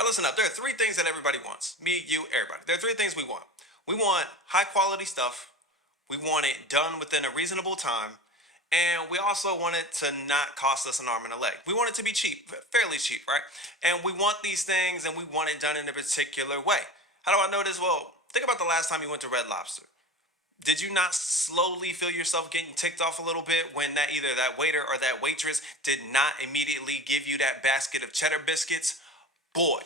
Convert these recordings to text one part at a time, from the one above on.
All right, listen up. There are three things that everybody wants. Me, you, everybody. There are three things we want. We want high quality stuff. We want it done within a reasonable time. And we also want it to not cost us an arm and a leg. We want it to be cheap, fairly cheap, right? And we want these things and we want it done in a particular way. How do I know this? Well, think about the last time you went to Red Lobster. Did you not slowly feel yourself getting ticked off a little bit when that either that waiter or that waitress did not immediately give you that basket of cheddar biscuits? Boy.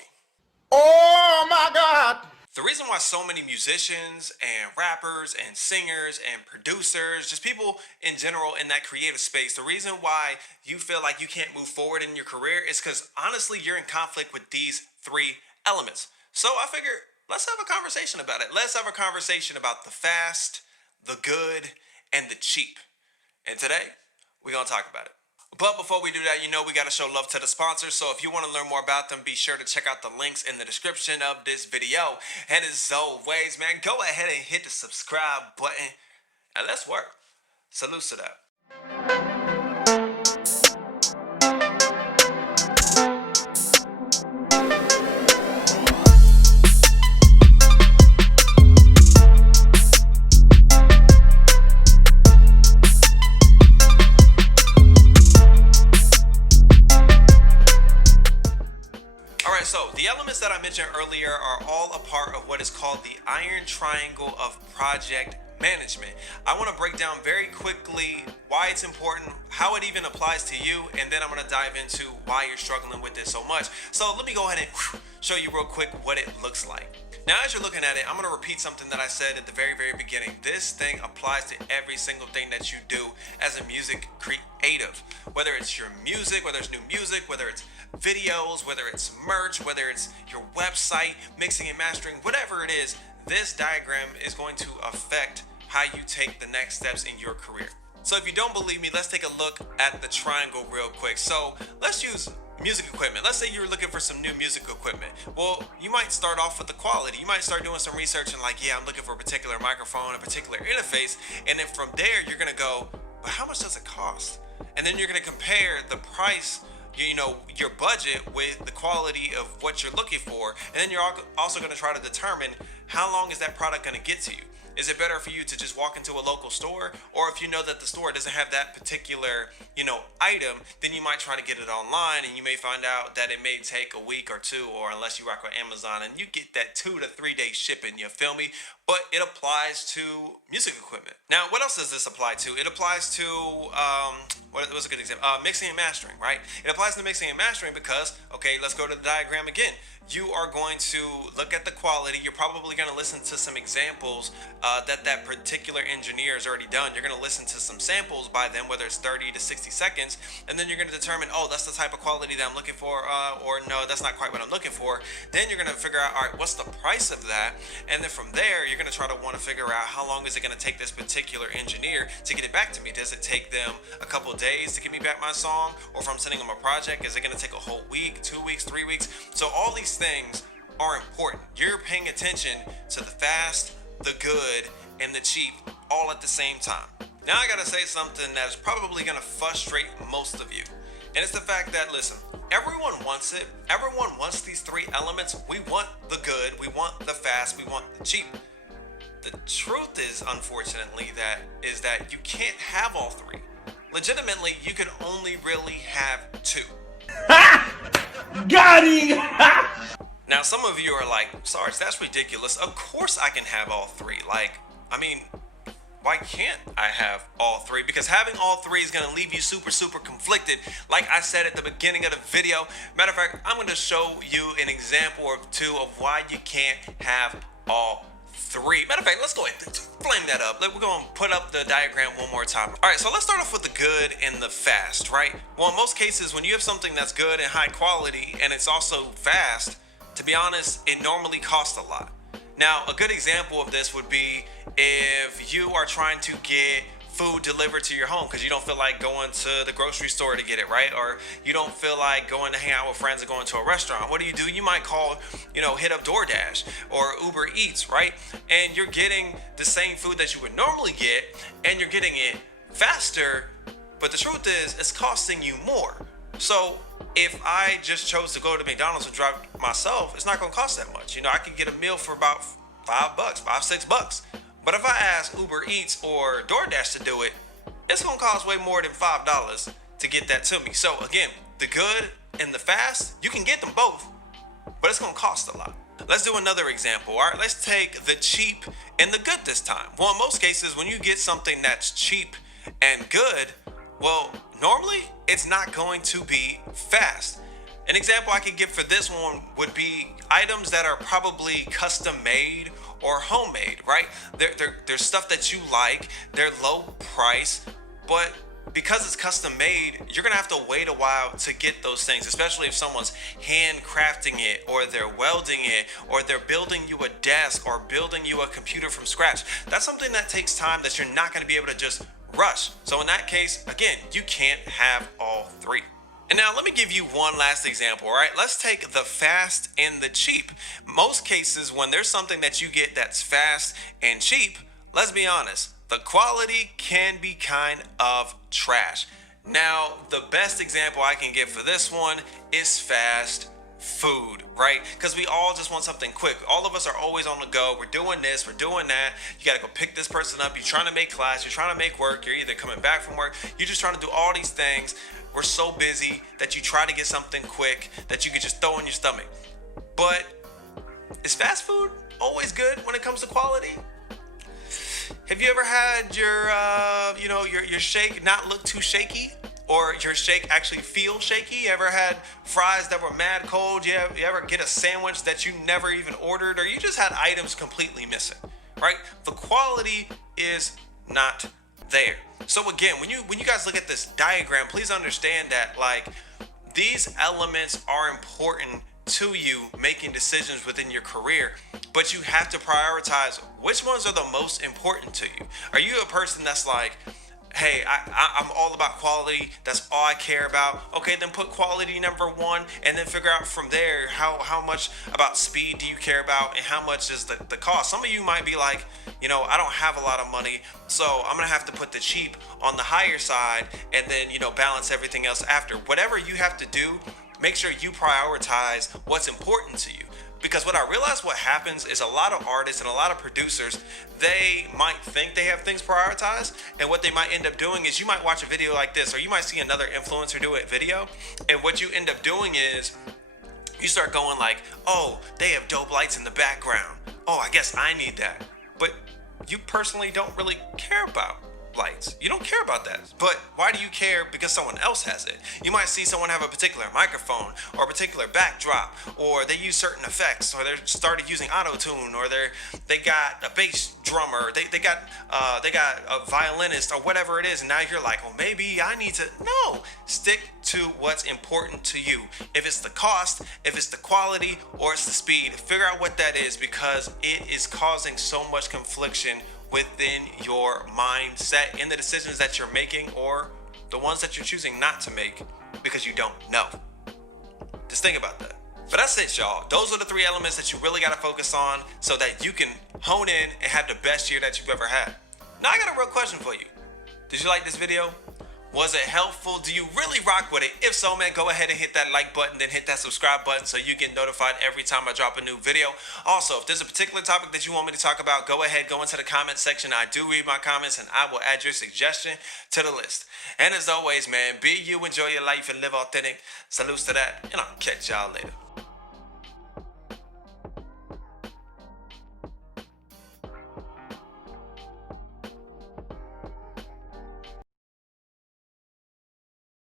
Oh my God. The reason why so many musicians and rappers and singers and producers, just people in general in that creative space, the reason why you feel like you can't move forward in your career is because honestly, you're in conflict with these three elements. So I figure let's have a conversation about it. Let's have a conversation about the fast, the good, and the cheap. And today, we're going to talk about it. But before we do that, we got to show love to the sponsors. So if you want to learn more about them, be sure to check out the links in the description of this video. And as always, man, go ahead and hit the subscribe button. And let's work. Salute to that. So the elements that I mentioned earlier are all a part of what is called the iron triangle of project management. I want to break down very quickly why it's important, how it even applies to you, and then I'm going to dive into why you're struggling with this so much. So let me go ahead and show you real quick what it looks like. Now, as you're looking at it, I'm going to repeat something that I said at the very beginning. This thing applies to every single thing that you do as a music creative. Whether it's your music, whether it's new music, whether it's videos, whether it's merch, whether it's your website, mixing and mastering, whatever it is, this diagram is going to affect how you take the next steps in your career. So if you don't believe me, let's take a look at the triangle real quick. So let's use music equipment. Let's say you're looking for some new music equipment. Well, you might start off with the quality. You might start doing some research and like, yeah, I'm looking for a particular microphone, a particular interface. And then from there, you're going to go, but how much does it cost? And then you're going to compare the price, your budget with the quality of what you're looking for. And then you're also going to try to determine how long is that product going to get to you. Is it better for you to just walk into a local store? Or if you know that the store doesn't have that particular, item, then you might try to get it online and you may find out that it may take a week or two, or unless you rock with Amazon and you get that 2 to 3 day shipping, you feel me? But it applies to music equipment. Now, what else does this apply to? It applies to, what was a good example? Mixing and mastering, right? It applies to mixing and mastering because, okay, let's go to the diagram again. You are going to look at the quality. You're probably going to listen to some examples that particular engineer has already done. You're going to listen to some samples by them, whether it's 30 to 60 seconds, and then you're going to determine, oh, that's the type of quality that I'm looking for, or no, that's not quite what I'm looking for. Then you're going to figure out, all right, what's the price of that? And then from there, you're going to try to want to figure out how long is it going to take this particular engineer to get it back to me? Does it take them a couple of days to get me back my song? Or if I'm sending them a project, is it going to take a whole week, 2 weeks, 3 weeks? So all these things are important. You're paying attention to the fast, the good, and the cheap all at the same time. Now I gotta say something that is probably gonna frustrate most of you. And it's the fact that, listen, everyone wants it. Everyone wants these three elements. We want the good, we want the fast, we want the cheap. The truth is, unfortunately, that you can't have all three. Legitimately, you can only really have two. Got him! Now, some of you are like, Sarge, that's ridiculous. Of course I can have all three. Why can't I have all three? Because having all three is going to leave you super conflicted. Like I said at the beginning of the video. Matter of fact, I'm going to show you an example or two of why you can't have all three. Matter of fact, let's go ahead and flame that up. We're going to put up the diagram one more time. All right, so let's start off with the good and the fast, right? Well, in most cases, when you have something that's good and high quality and it's also fast, to be honest, it normally costs a lot. Now, a good example of this would be if you are trying to get food delivered to your home because you don't feel like going to the grocery store to get it, right? Or you don't feel like going to hang out with friends and going to a restaurant. What do? You might call, hit up DoorDash or Uber Eats, right? And you're getting the same food that you would normally get and you're getting it faster, but the truth is it's costing you more. So If I just chose to go to McDonald's and drive myself, it's not gonna cost that much. I could get a meal for about $5, $6. But if I ask Uber Eats or DoorDash to do it, it's gonna cost way more than $5 to get that to me. So again, the good and the fast, you can get them both, but it's gonna cost a lot. Let's do another example. All right, let's take the cheap and the good this time. Well, in most cases, when you get something that's cheap and good, well, normally it's not going to be fast. An example I could give for this one would be items that are probably custom made or homemade, right? They're stuff that you like, they're low price, but because it's custom made, you're gonna have to wait a while to get those things, especially if someone's handcrafting it, or they're welding it, or they're building you a desk, or building you a computer from scratch. That's something that takes time that you're not gonna be able to just rush. So in that case, again, you can't have all three. And now let me give you one last example, all right? Let's take the fast and the cheap. Most cases, when there's something that you get that's fast and cheap, let's be honest, the quality can be kind of trash. Now, the best example I can give for this one is fast food, right? Because we all just want something quick. All of us are always on the go. We're doing this, we're doing that. You got to go pick this person up. You're trying to make class, you're trying to make work, you're either coming back from work, you're just trying to do all these things. We're so busy that you try to get something quick that you can just throw in your stomach. But is fast food always good when it comes to quality? Have you ever had your shake not look too shaky, or your shake actually feel shaky? You ever had fries that were mad cold? You ever get a sandwich that you never even ordered, or you just had items completely missing, right? The quality is not there. So again, when you guys look at this diagram, please understand that like these elements are important to you making decisions within your career, but you have to prioritize which ones are the most important to you. Are you a person that's like, hey, I'm all about quality, that's all I care about? Okay, then put quality number one, and then figure out from there how much about speed do you care about, and how much is the cost. Some of you might be like, I don't have a lot of money, so I'm gonna have to put the cheap on the higher side, and then balance everything else after. Whatever you have to do, make sure you prioritize what's important to you. Because what I realize what happens is a lot of artists and a lot of producers, they might think they have things prioritized, and what they might end up doing is you might watch a video like this, or you might see another influencer do a video, and what you end up doing is you start going like, oh, they have dope lights in the background. Oh, I guess I need that. But you personally don't really care about lights. You don't care about that. But why do you care? Because someone else has it. You might see someone have a particular microphone or a particular backdrop, or they use certain effects, or they started using auto-tune, or they got a bass drummer, they got a violinist, or whatever it is, and now you're like, well, maybe I need to. No, stick to what's important to you. If it's the cost, if it's the quality, or it's the speed, figure out what that is, because it is causing so much confliction within your mindset in the decisions that you're making, or the ones that you're choosing not to make because you don't know. Just think about that. But that's it, y'all. Those are the three elements that you really got to focus on so that you can hone in and have the best year that you've ever had. Now I got a real question for you. Did you like this video? Was it helpful? Do you really rock with it? If so, man, go ahead and hit that like button, then hit that subscribe button so you get notified every time I drop a new video. Also, if there's a particular topic that you want me to talk about, go ahead, go into the comment section. I do read my comments, and I will add your suggestion to the list. And as always, man, be you, enjoy your life, and live authentic. Salutes to that, and I'll catch y'all later.